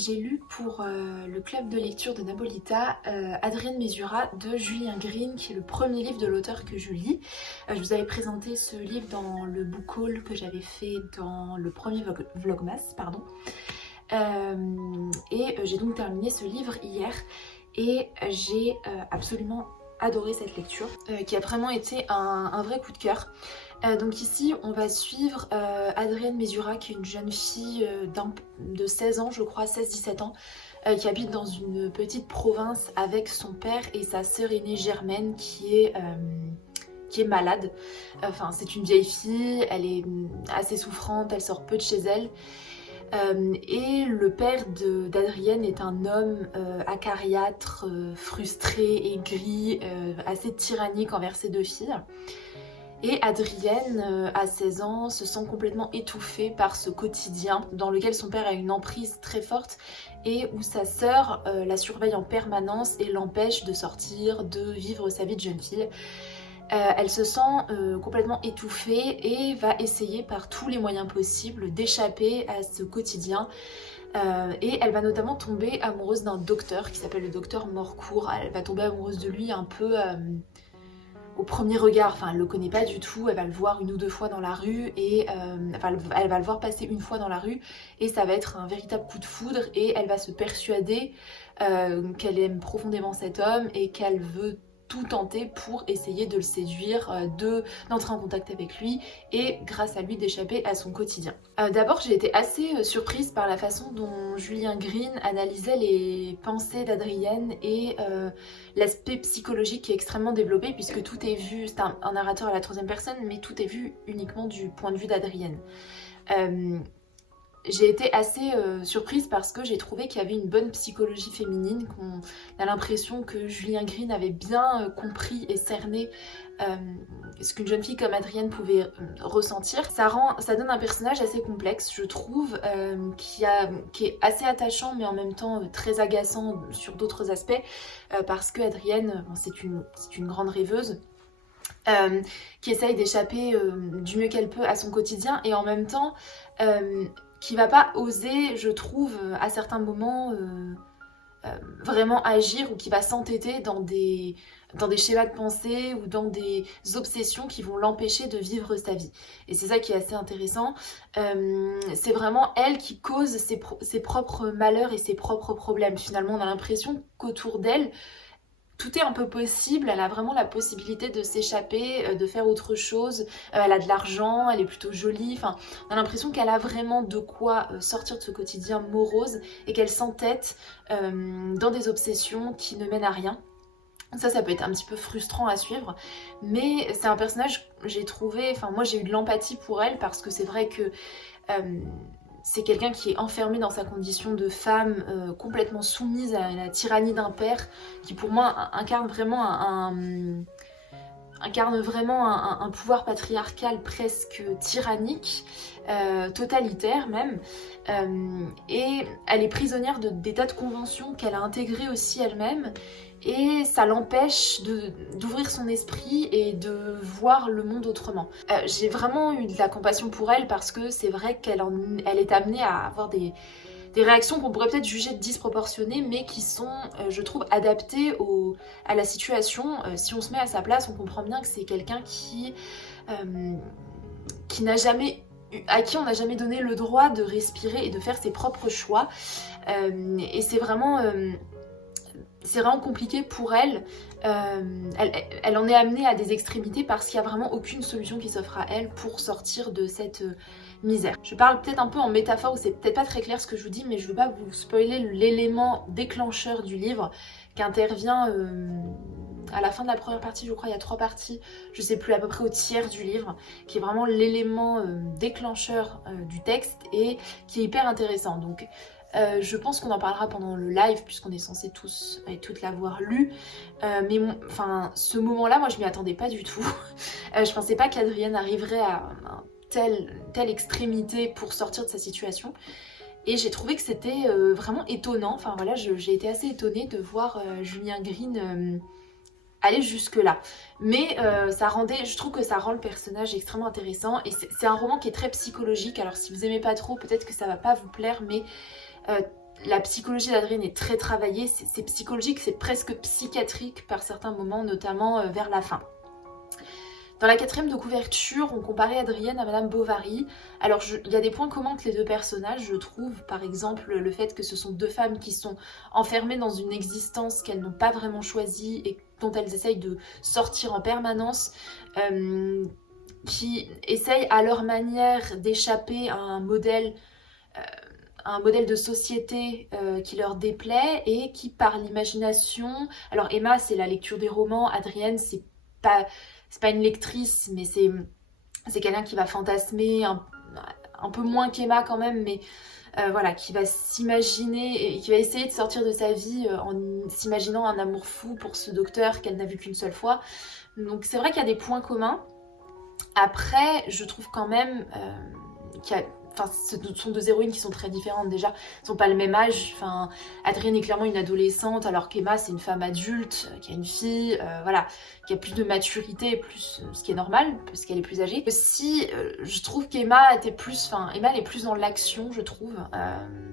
J'ai lu pour le club de lecture de Napolita Adrienne Mesura de Julien Green, qui est le premier livre de l'auteur que je lis. Je vous avais présenté ce livre dans le book haul que j'avais fait dans le premier Vlogmas, pardon. J'ai donc terminé ce livre hier et j'ai absolument adoré cette lecture qui a vraiment été un vrai coup de cœur. Donc ici on va suivre Adrienne Mesura, qui est une jeune fille de 16 ans je crois, 16-17 ans, qui habite dans une petite province avec son père et sa sœur aînée Germaine qui est malade. Enfin c'est une vieille fille, elle est assez souffrante, elle sort peu de chez elle. Et le père d'Adrienne est un homme acariâtre, frustré, aigri, assez tyrannique envers ses deux filles. Et Adrienne, à 16 ans, se sent complètement étouffée par ce quotidien dans lequel son père a une emprise très forte et où sa sœur la surveille en permanence et l'empêche de sortir, de vivre sa vie de jeune fille. Elle se sent complètement étouffée et va essayer par tous les moyens possibles d'échapper à ce quotidien. Et elle va notamment tomber amoureuse d'un docteur qui s'appelle le docteur Morcourt. Elle va tomber amoureuse de lui un peu au premier regard, enfin elle le connaît pas du tout, elle va le voir une ou deux fois dans la rue et elle va le voir passer une fois dans la rue et ça va être un véritable coup de foudre et elle va se persuader qu'elle aime profondément cet homme et qu'elle veut tout tenter pour essayer de le séduire, d'entrer en contact avec lui et grâce à lui d'échapper à son quotidien. D'abord j'ai été assez surprise par la façon dont Julien Green analysait les pensées d'Adrienne et l'aspect psychologique qui est extrêmement développé puisque tout est vu, c'est un narrateur à la troisième personne mais tout est vu uniquement du point de vue d'Adrienne. J'ai été assez surprise parce que j'ai trouvé qu'il y avait une bonne psychologie féminine, qu'on a l'impression que Julien Green avait bien compris et cerné ce qu'une jeune fille comme Adrienne pouvait ressentir. Ça donne un personnage assez complexe, je trouve, qui est assez attachant mais en même temps très agaçant sur d'autres aspects parce que Adrienne, c'est une grande rêveuse. Qui essaye d'échapper du mieux qu'elle peut à son quotidien et en même temps qui va pas oser, je trouve, à certains moments vraiment agir ou qui va s'entêter dans des schémas de pensée ou dans des obsessions qui vont l'empêcher de vivre sa vie. Et c'est ça qui est assez intéressant. C'est vraiment elle qui cause ses propres malheurs et ses propres problèmes. Finalement, on a l'impression qu'autour d'elle, tout est un peu possible, elle a vraiment la possibilité de s'échapper, de faire autre chose, elle a de l'argent, elle est plutôt jolie, enfin on a l'impression qu'elle a vraiment de quoi sortir de ce quotidien morose et qu'elle s'entête dans des obsessions qui ne mènent à rien. Ça peut être un petit peu frustrant à suivre, mais c'est un personnage, j'ai trouvé, enfin moi j'ai eu de l'empathie pour elle parce que c'est vrai que c'est quelqu'un qui est enfermé dans sa condition de femme complètement soumise à la tyrannie d'un père qui pour moi incarne vraiment un pouvoir patriarcal presque tyrannique, totalitaire même, et elle est prisonnière des tas de conventions qu'elle a intégrées aussi elle-même et ça l'empêche d'ouvrir son esprit et de voir le monde autrement. J'ai vraiment eu de la compassion pour elle parce que c'est vrai qu'elle est amenée à avoir des réactions qu'on pourrait peut-être juger disproportionnées mais qui sont, je trouve, adaptées à la situation. Si on se met à sa place, on comprend bien que c'est quelqu'un à qui on n'a jamais donné le droit de respirer et de faire ses propres choix. Et c'est vraiment compliqué pour elle. Elle en est amenée à des extrémités parce qu'il n'y a vraiment aucune solution qui s'offre à elle pour sortir de cette misère. Je parle peut-être un peu en métaphore, ou c'est peut-être pas très clair ce que je vous dis, mais je veux pas vous spoiler l'élément déclencheur du livre qui intervient à la fin de la première partie, je crois, il y a 3 parties, je sais plus, à peu près au tiers du livre, qui est vraiment l'élément déclencheur du texte et qui est hyper intéressant. Donc je pense qu'on en parlera pendant le live puisqu'on est censé tous et toutes l'avoir lu. Mais ce moment-là, moi je m'y attendais pas du tout. Je pensais pas qu'Adrienne arriverait à telle extrémité pour sortir de sa situation. Et j'ai trouvé que c'était vraiment étonnant. Enfin voilà, j'ai été assez étonnée de voir Julien Green aller jusque là, mais je trouve que ça rend le personnage extrêmement intéressant et c'est un roman qui est très psychologique. Alors si vous aimez pas trop, peut-être que ça va pas vous plaire, mais la psychologie d'Adrienne est très travaillée, c'est psychologique, c'est presque psychiatrique par certains moments, notamment vers la fin. Dans la 4e de couverture, on comparait Adrienne à Madame Bovary. Alors il y a des points communs entre les deux personnages, je trouve. Par exemple, le fait que ce sont 2 femmes qui sont enfermées dans une existence qu'elles n'ont pas vraiment choisie et dont elles essayent de sortir en permanence, qui essayent à leur manière d'échapper à un modèle de société qui leur déplaît et qui par l'imagination... Alors Emma, c'est la lecture des romans, Adrienne, c'est pas une lectrice, mais c'est quelqu'un qui va fantasmer, un peu moins qu'Emma quand même, mais voilà, qui va s'imaginer et qui va essayer de sortir de sa vie en s'imaginant un amour fou pour ce docteur qu'elle n'a vu qu'une seule fois. Donc c'est vrai qu'il y a des points communs. Après, je trouve quand même qu'il y a... Enfin, ce sont 2 héroïnes qui sont très différentes déjà, elles n'ont pas le même âge. Enfin, Adrienne est clairement une adolescente alors qu'Emma c'est une femme adulte qui a une fille, voilà, qui a plus de maturité, plus, ce qui est normal parce qu'elle est plus âgée. Aussi, je trouve qu'Emma était plus, enfin Emma elle est plus dans l'action, je trouve.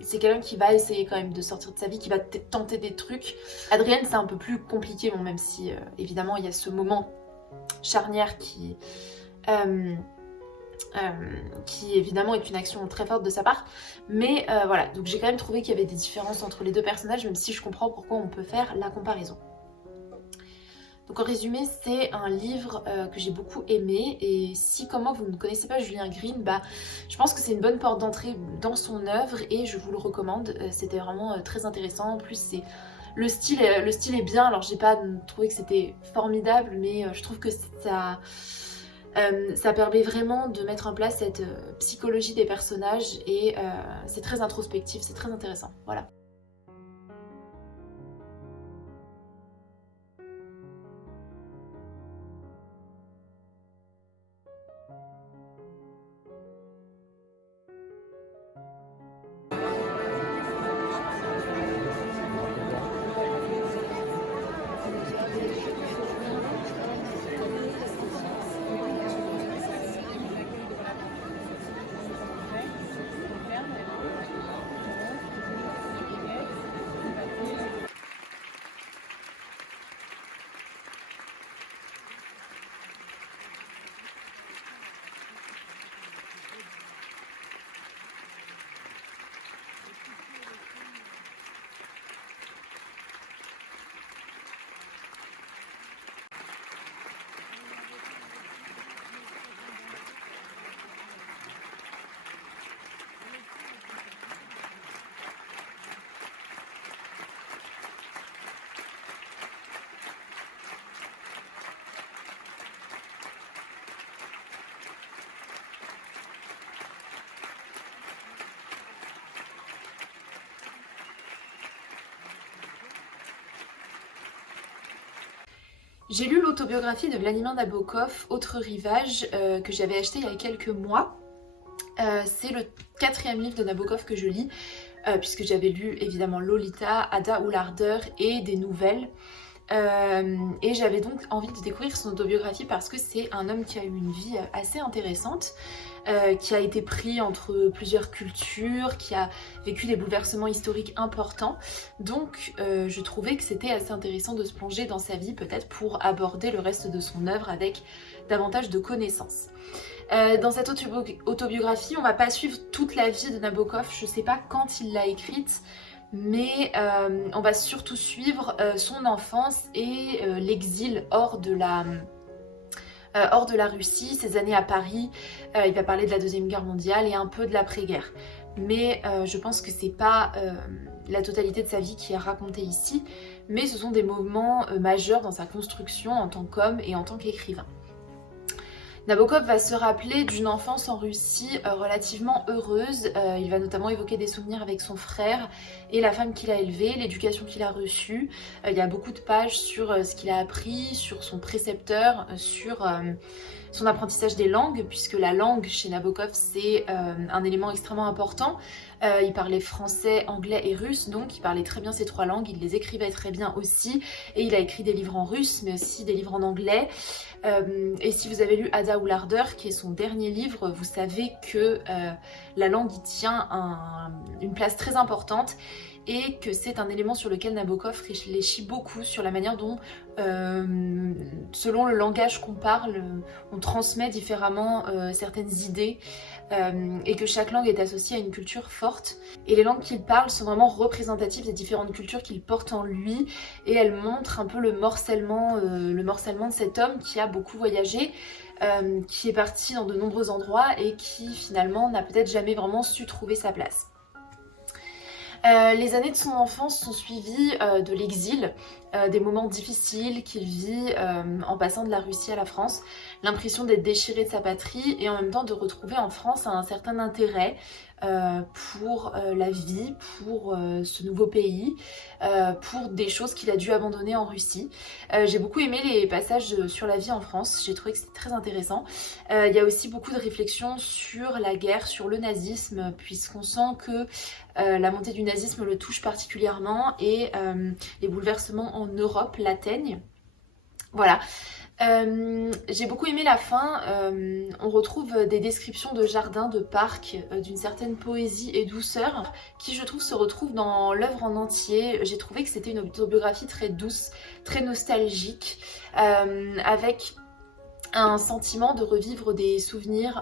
C'est quelqu'un qui va essayer quand même de sortir de sa vie, qui va tenter des trucs. Adrienne c'est un peu plus compliqué, bon, même si évidemment il y a ce moment charnière qui évidemment est une action très forte de sa part, mais voilà, donc j'ai quand même trouvé qu'il y avait des différences entre les 2 personnages, même si je comprends pourquoi on peut faire la comparaison. Donc en résumé, c'est un livre que j'ai beaucoup aimé, et si comme moi vous ne connaissez pas Julien Green, bah je pense que c'est une bonne porte d'entrée dans son œuvre et je vous le recommande. C'était vraiment très intéressant. En plus c'est le style est bien, alors j'ai pas trouvé que c'était formidable, mais je trouve que ça permet vraiment de mettre en place cette psychologie des personnages et c'est très introspectif, c'est très intéressant. Voilà. J'ai lu l'autobiographie de Vladimir Nabokov, Autre rivage, que j'avais acheté il y a quelques mois. C'est le 4e livre de Nabokov que je lis, puisque j'avais lu évidemment Lolita, Ada ou l'Ardeur et des nouvelles. Et j'avais donc envie de découvrir son autobiographie parce que c'est un homme qui a eu une vie assez intéressante, qui a été pris entre plusieurs cultures, qui a vécu des bouleversements historiques importants. Donc je trouvais que c'était assez intéressant de se plonger dans sa vie, peut-être pour aborder le reste de son œuvre avec davantage de connaissances. Dans cette autobiographie, on va pas suivre toute la vie de Nabokov, je sais pas quand il l'a écrite, mais on va surtout suivre son enfance et l'exil hors de la Russie, ses années à Paris. Il va parler de la Deuxième Guerre mondiale et un peu de l'après-guerre. Mais je pense que c'est pas la totalité de sa vie qui est racontée ici, mais ce sont des moments majeurs dans sa construction en tant qu'homme et en tant qu'écrivain. Nabokov va se rappeler d'une enfance en Russie relativement heureuse. Il va notamment évoquer des souvenirs avec son frère et la femme qu'il a élevée, l'éducation qu'il a reçue. Il y a beaucoup de pages sur ce qu'il a appris, sur son précepteur, sur son apprentissage des langues, puisque la langue chez Nabokov c'est un élément extrêmement important. Il parlait français, anglais et russe, donc il parlait très bien ces 3 langues, il les écrivait très bien aussi, et il a écrit des livres en russe, mais aussi des livres en anglais. Et si vous avez lu Ada ou l'Ardeur, qui est son dernier livre, vous savez que la langue y tient une place très importante, et que c'est un élément sur lequel Nabokov réfléchit beaucoup sur la manière dont, selon le langage qu'on parle, on transmet différemment certaines idées, et que chaque langue est associée à une culture forte. Et les langues qu'il parle sont vraiment représentatives des différentes cultures qu'il porte en lui, et elles montrent un peu le morcellement de cet homme qui a beaucoup voyagé, qui est parti dans de nombreux endroits et qui finalement n'a peut-être jamais vraiment su trouver sa place. Les années de son enfance sont suivies de l'exil, des moments difficiles qu'il vit en passant de la Russie à la France, l'impression d'être déchiré de sa patrie et en même temps de retrouver en France un certain intérêt pour la vie, pour ce nouveau pays, pour des choses qu'il a dû abandonner en Russie. J'ai beaucoup aimé les passages sur la vie en France, j'ai trouvé que c'était très intéressant. Il y a aussi beaucoup de réflexions sur la guerre, sur le nazisme, puisqu'on sent que la montée du nazisme le touche particulièrement et les bouleversements en Europe l'atteignent. Voilà. J'ai beaucoup aimé la fin, on retrouve des descriptions de jardins, de parcs, d'une certaine poésie et douceur qui je trouve se retrouve dans l'œuvre en entier. J'ai trouvé que c'était une autobiographie très douce, très nostalgique, avec un sentiment de revivre des souvenirs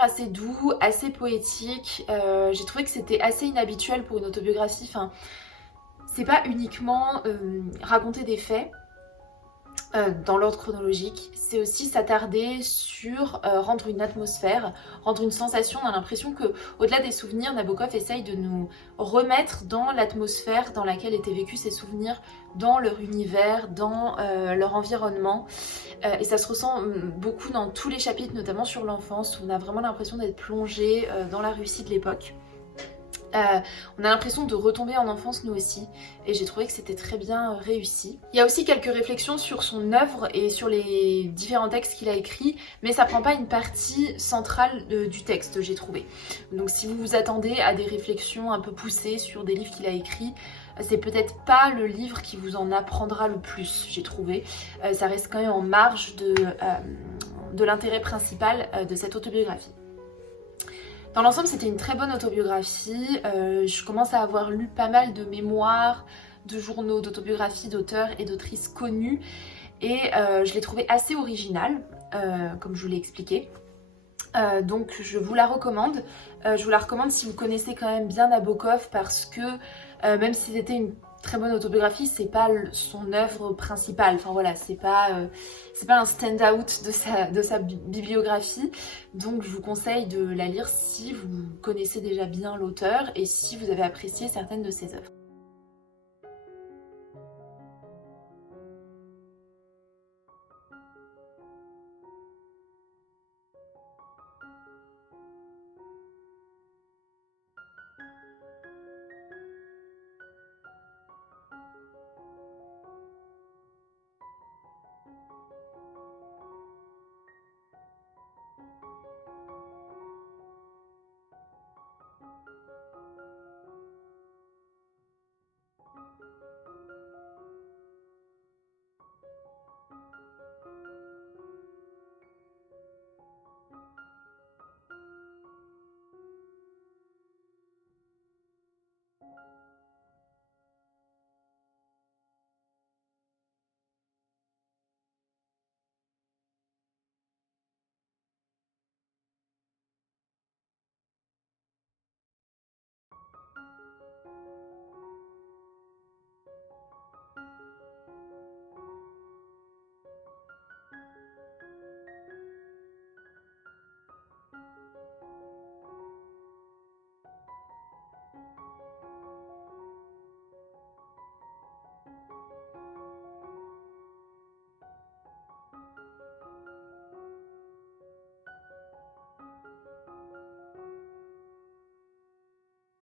assez doux, assez poétiques. J'ai trouvé que c'était assez inhabituel pour une autobiographie. Enfin, c'est pas uniquement raconter des faits dans l'ordre chronologique, c'est aussi s'attarder sur rendre une atmosphère, rendre une sensation. On a l'impression que, au-delà des souvenirs, Nabokov essaye de nous remettre dans l'atmosphère dans laquelle étaient vécus ces souvenirs, dans leur univers, dans leur environnement. Et ça se ressent beaucoup dans tous les chapitres, notamment sur l'enfance, où on a vraiment l'impression d'être plongé dans la Russie de l'époque. On a l'impression de retomber en enfance nous aussi, et j'ai trouvé que c'était très bien réussi. Il y a aussi quelques réflexions sur son œuvre et sur les différents textes qu'il a écrits, mais ça prend pas une partie centrale du texte, j'ai trouvé. Donc si vous vous attendez à des réflexions un peu poussées sur des livres qu'il a écrits, c'est peut-être pas le livre qui vous en apprendra le plus, j'ai trouvé. Ça reste quand même en marge de l'intérêt principal de cette autobiographie. Dans l'ensemble, c'était une très bonne autobiographie. Je commence à avoir lu pas mal de mémoires, de journaux, d'autobiographies d'auteurs et d'autrices connus. Et je l'ai trouvée assez originale, comme je vous l'ai expliqué. Donc je vous la recommande. Je vous la recommande si vous connaissez quand même bien Nabokov, parce que même si c'était une très bonne autobiographie, c'est pas son œuvre principale. Enfin voilà, c'est pas un stand-out de sa bibliographie. Donc je vous conseille de la lire si vous connaissez déjà bien l'auteur et si vous avez apprécié certaines de ses œuvres.